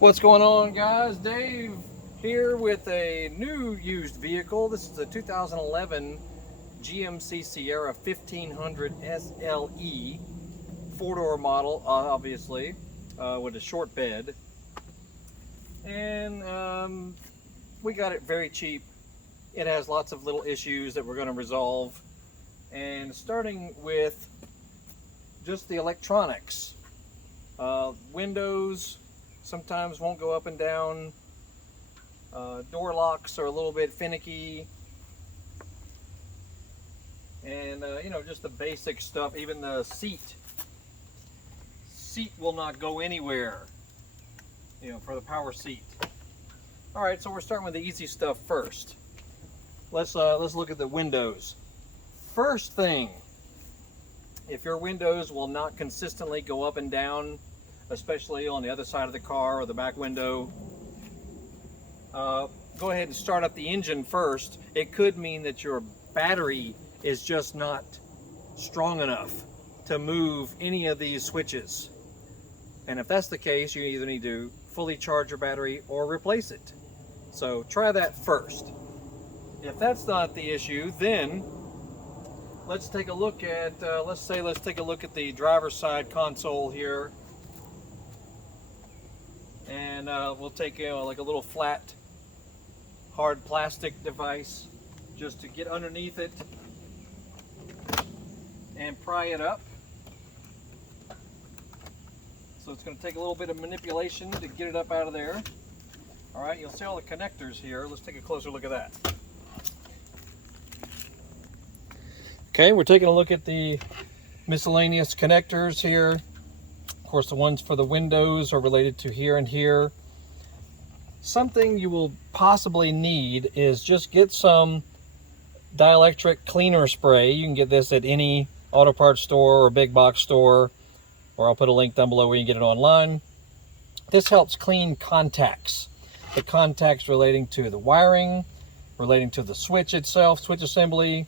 What's going on, guys? Dave here with a new used vehicle. This is a 2011 GMC Sierra 1500 SLE, four-door model, obviously, with a short bed. And we got it very cheap. It has lots of little issues that we're going to resolve. And starting with just the electronics. Windows sometimes won't go up and down. Door locks are a little bit finicky. And you know, just the basic stuff. Even the seat will not go anywhere, you know, for the power seat. All right, so we're starting with the easy stuff first. Let's look at the windows. First thing, if your windows will not consistently go up and down, especially on the other side of the car or the back window, go ahead and start up the engine first. It could mean that your battery is just not strong enough to move any of these switches. And if that's the case, you either need to fully charge your battery or replace it. So try that first. If that's not the issue, then let's take a look at, let's take a look at the driver's side console here. And we'll take like a little flat, hard plastic device just to get underneath it and pry it up. So it's going to take a little bit of manipulation to get it up out of there. All right, you'll see all the connectors here. Let's take a closer look at that. Okay, we're taking a look at the miscellaneous connectors here. Of course, the ones for the windows are related to here and here. Something you will possibly need is just get some dielectric cleaner spray. You can get this at any auto parts store or big box store, or I'll put a link down below where you can get it online. This helps clean contacts. The contacts relating to the wiring, relating to the switch itself, switch assembly.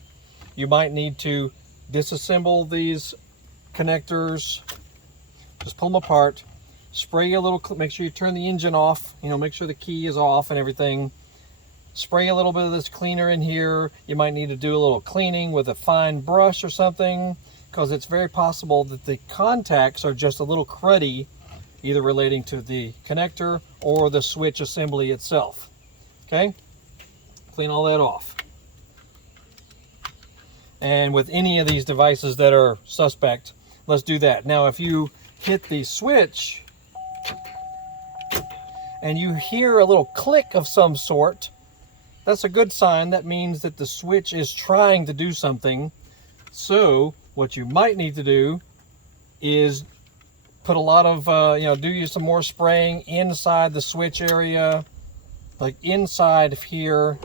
You might need to disassemble these connectors. Just pull them apart, spray a little, make sure you turn the engine off, you know, make sure the key is off and everything. Spray a little bit of this cleaner in here. You might need to do a little cleaning with a fine brush or something, because it's very possible that the contacts are just a little cruddy, either relating to the connector or the switch assembly itself. Okay, clean all that off. And with any of these devices that are suspect, let's do that. Now, if you hit the switch and you hear a little click of some sort, that's a good sign. That means that the switch is trying to do something. So what you might need to do is put a lot of, do some more spraying inside the switch area, like inside of here.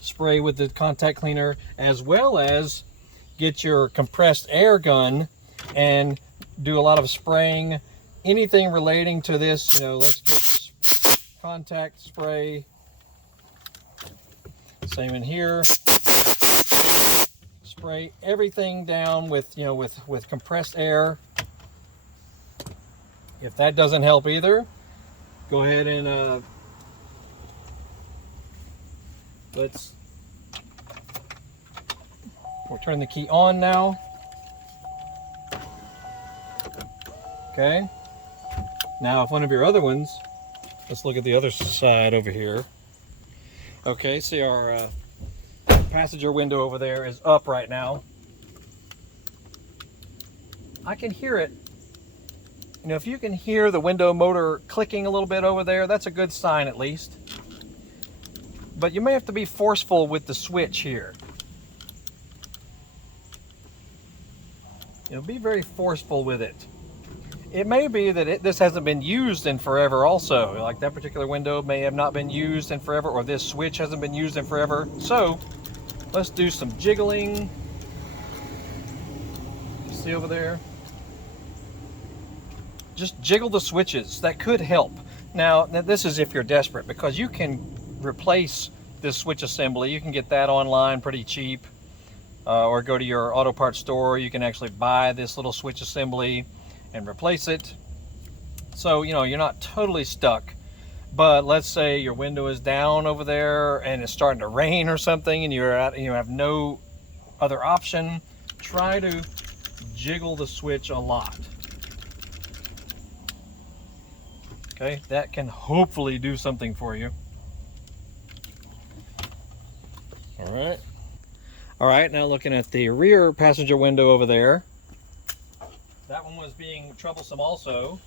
Spray with the contact cleaner, as well as get your compressed air gun and do a lot of spraying. Anything relating to this, let's get contact spray. Same in here. Spray everything down with compressed air. If that doesn't help either, go ahead and we'll turn the key on now. Okay. Now, if one of your other ones, let's look at the other side over here. Okay, see our passenger window over there is up right now. I can hear it. If you can hear the window motor clicking a little bit over there, that's a good sign at least. But you may have to be forceful with the switch here. Be very forceful with it. It may be that this hasn't been used in forever also. Like that particular window may have not been used in forever, or this switch hasn't been used in forever. So let's do some jiggling. You see over there? Just jiggle the switches. That could help. Now this is if you're desperate, because you can replace this switch assembly. You can get that online pretty cheap. Or go to your auto parts store. You can actually buy this little switch assembly and replace it. So, you know, you're not totally stuck. But let's say your window is down over there and it's starting to rain or something, and you have no other option. Try to jiggle the switch a lot. Okay, that can hopefully do something for you. All right, now looking at the rear passenger window over there. That one was being troublesome also.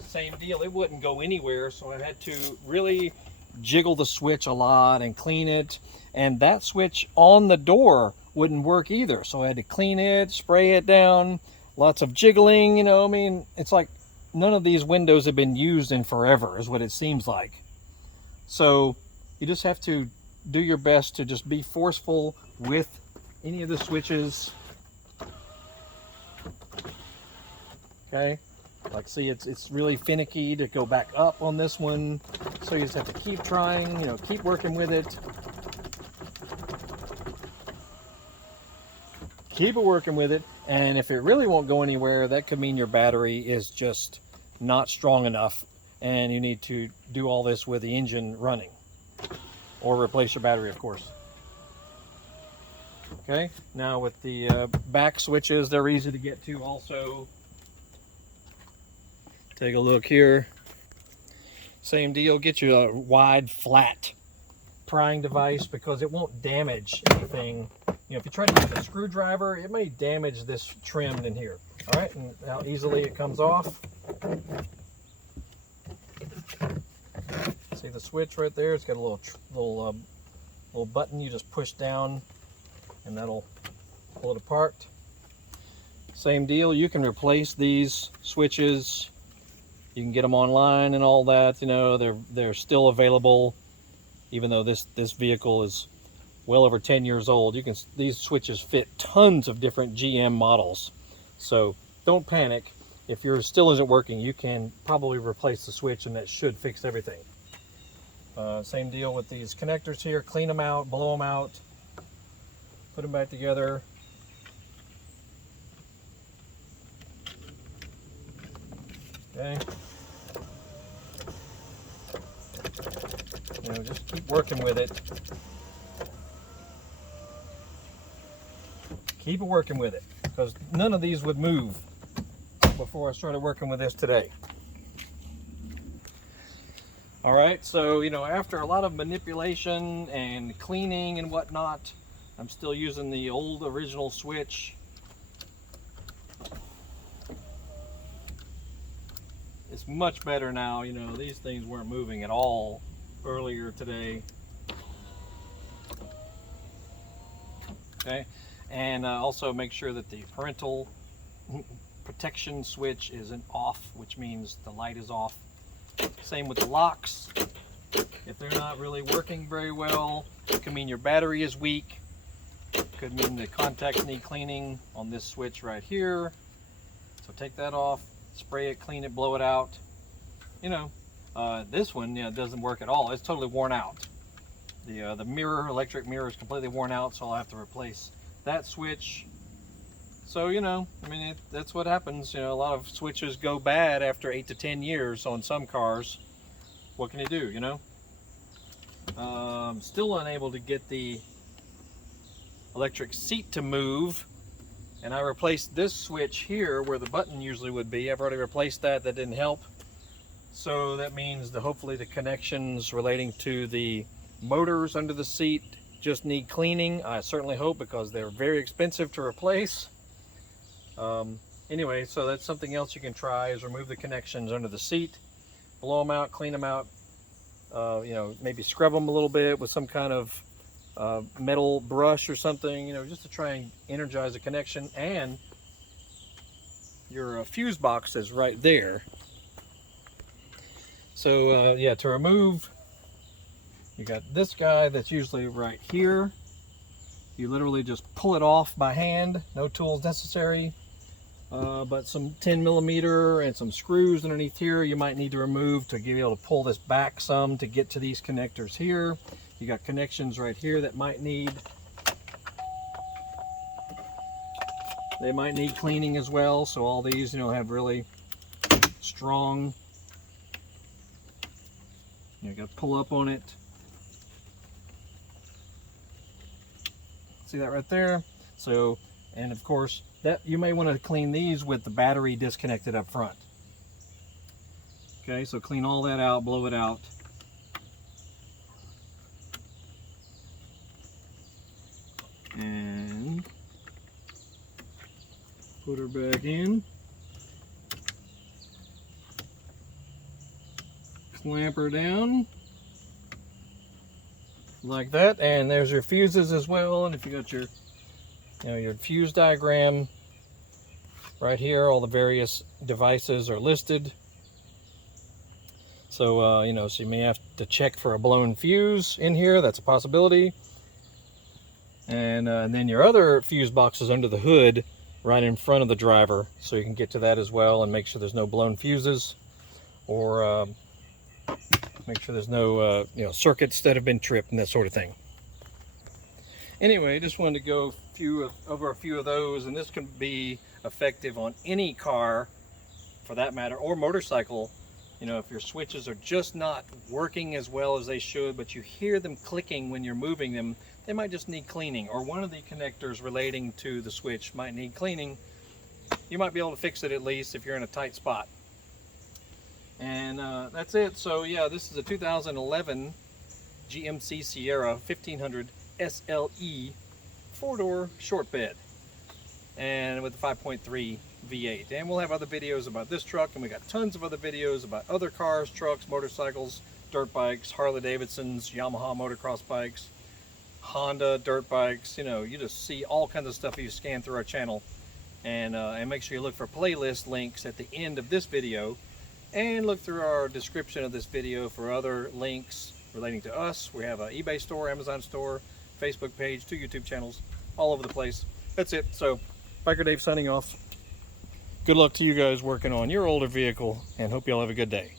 Same deal, it wouldn't go anywhere, so I had to really jiggle the switch a lot and clean it. And that switch on the door wouldn't work either, so I had to clean it, spray it down, lots of jiggling, you know. I mean, it's like none of these windows have been used in forever is what it seems like. So you just have to do your best to just be forceful with any of the switches. Okay, like see, it's really finicky to go back up on this one, so you just have to keep trying, you know, keep working with it. Keep it working with it, and if it really won't go anywhere, that could mean your battery is just not strong enough, and you need to do all this with the engine running, or replace your battery, of course. Okay, now with the back switches, they're easy to get to also. Take a look here. Same deal, get you a wide, flat prying device because it won't damage anything. You know, if you try to use a screwdriver, it may damage this trim in here. All right, and how easily it comes off. See the switch right there? It's got a little button you just push down, and that'll pull it apart. Same deal. You can replace these switches. You can get them online and all that. You know, they're still available, even though this vehicle is well over 10 years old. These switches fit tons of different GM models, so don't panic. If yours still isn't working, you can probably replace the switch, and that should fix everything. Same deal with these connectors here. Clean them out, blow them out, put them back together. Okay. You know, just keep working with it. Keep working with it, because none of these would move before I started working with this today. All right, so, you know, after a lot of manipulation and cleaning and whatnot, I'm still using the old original switch. It's much better now. You know, these things weren't moving at all earlier today. Okay, and also make sure that the parental protection switch isn't off, which means the light is off. Same with the locks. If they're not really working very well, it could mean your battery is weak. Could mean the contacts need cleaning on this switch right here. So take that off, spray it, clean it, blow it out. You know, this one, you know, doesn't work at all. It's totally worn out. The mirror, electric mirror, is completely worn out, so I'll have to replace that switch. So, you know, I mean, that's what happens. You know, a lot of switches go bad after 8 to 10 years on some cars. What can you do, you know? Still unable to get the electric seat to move, and I replaced this switch here where the button usually would be. I've already replaced that. That didn't help. So that means that hopefully the connections relating to the motors under the seat just need cleaning. I certainly hope, because they're very expensive to replace. Anyway, so that's something else you can try, is remove the connections under the seat, blow them out, clean them out, you know, maybe scrub them a little bit with some kind of metal brush or something, you know, just to try and energize the connection. And your fuse box is right there. So yeah, to remove, you got this guy that's usually right here. You literally just pull it off by hand, no tools necessary. But some 10mm and some screws underneath here you might need to remove to be able to pull this back some to get to these connectors here. You got connections right here that might need cleaning as well. So all these, you know, have really strong. You got to pull up on it. See that right there? So, and of course, that you may want to clean these with the battery disconnected up front. Okay, so clean all that out, blow it out. And put her back in. Clamp her down like that, and there's your fuses as well. And if you got your, your fuse diagram right here, all the various devices are listed. So so you may have to check for a blown fuse in here. That's a possibility. And then your other fuse box is under the hood, right in front of the driver, so you can get to that as well and make sure there's no blown fuses, or make sure there's no circuits that have been tripped and that sort of thing. Anyway, just wanted to go over a few of those, and this can be effective on any car for that matter, or motorcycle. If your switches are just not working as well as they should, but you hear them clicking when you're moving them, they might just need cleaning, or one of the connectors relating to the switch might need cleaning. You might be able to fix it, at least if you're in a tight spot. And that's it. So yeah, this is a 2011 GMC Sierra 1500 SLE 4-door short bed, and with the 5.3 V8. And we'll have other videos about this truck, and we got tons of other videos about other cars, trucks, motorcycles, dirt bikes, Harley Davidsons, Yamaha motocross bikes, Honda dirt bikes. You just see all kinds of stuff if you scan through our channel. And make sure you look for playlist links at the end of this video, and look through our description of this video for other links relating to us. We have an eBay store, Amazon store, Facebook page, 2 YouTube channels, all over the place. That's it. So Biker Dave signing off. Good luck to you guys working on your older vehicle, and hope you all have a good day.